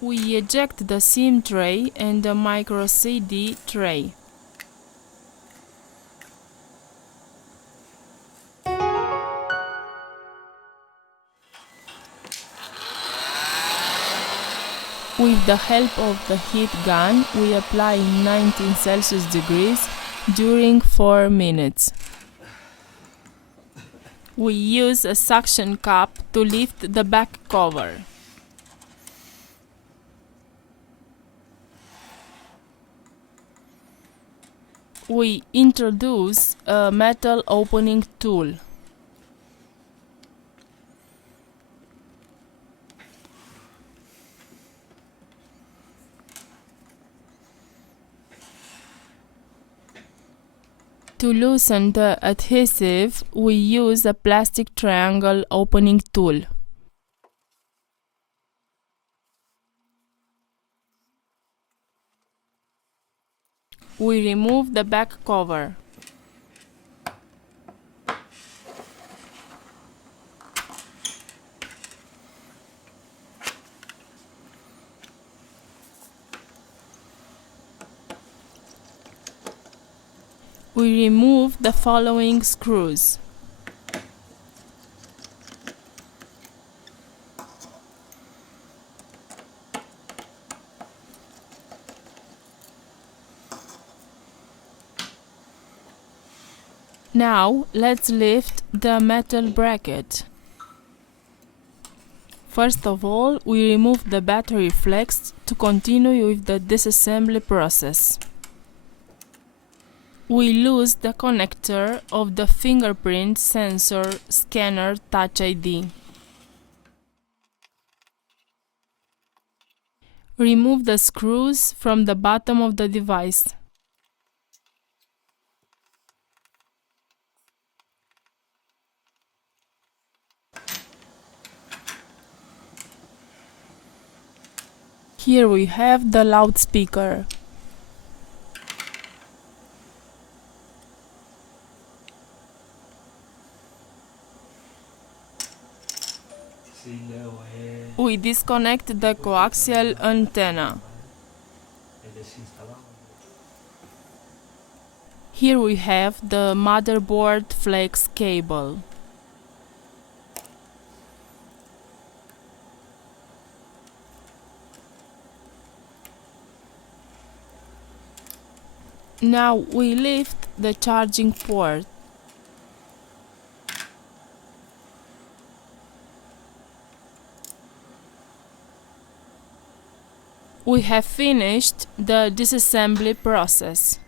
We eject the SIM tray and the micro CD tray. With the help of the heat gun, we apply 19 Celsius degrees during 4 minutes. We use a suction cup to lift the back cover. We introduce a metal opening tool. To loosen the adhesive, we use a plastic triangle opening tool. We remove the back cover. We remove the following screws. Now let's lift the metal bracket. First of all, we remove the battery flex to continue with the disassembly process. We lose the connector of the fingerprint sensor scanner Touch ID. Remove the screws from the bottom of the device. Here we have the loudspeaker. We disconnect the coaxial antenna. Here we have the motherboard flex cable. Now we lift the charging port. We have finished the disassembly process.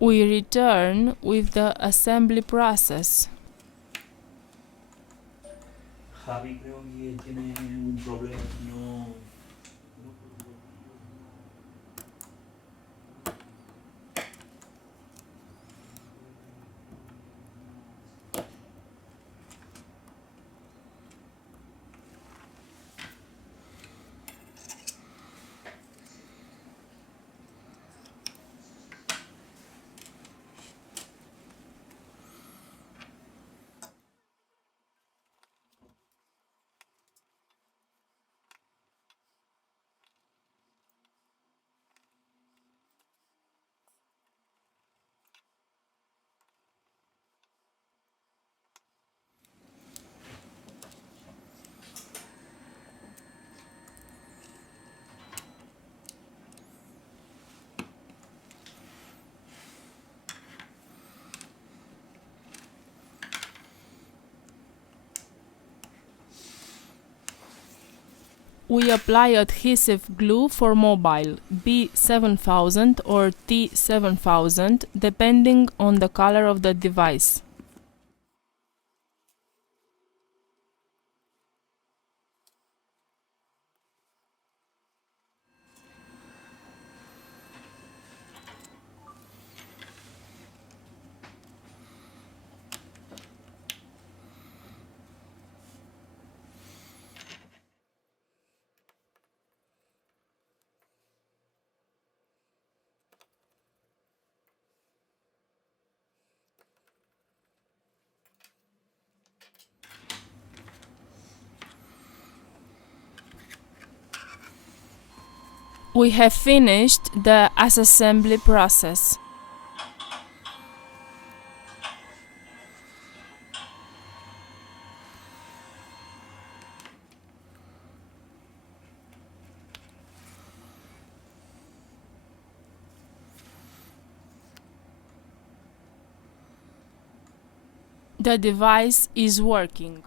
We return with the assembly process. Javi creo que tiene un problema, no. We apply adhesive glue for mobile B7000 or T7000 depending on the color of the device. We have finished the assembly process. The device is working.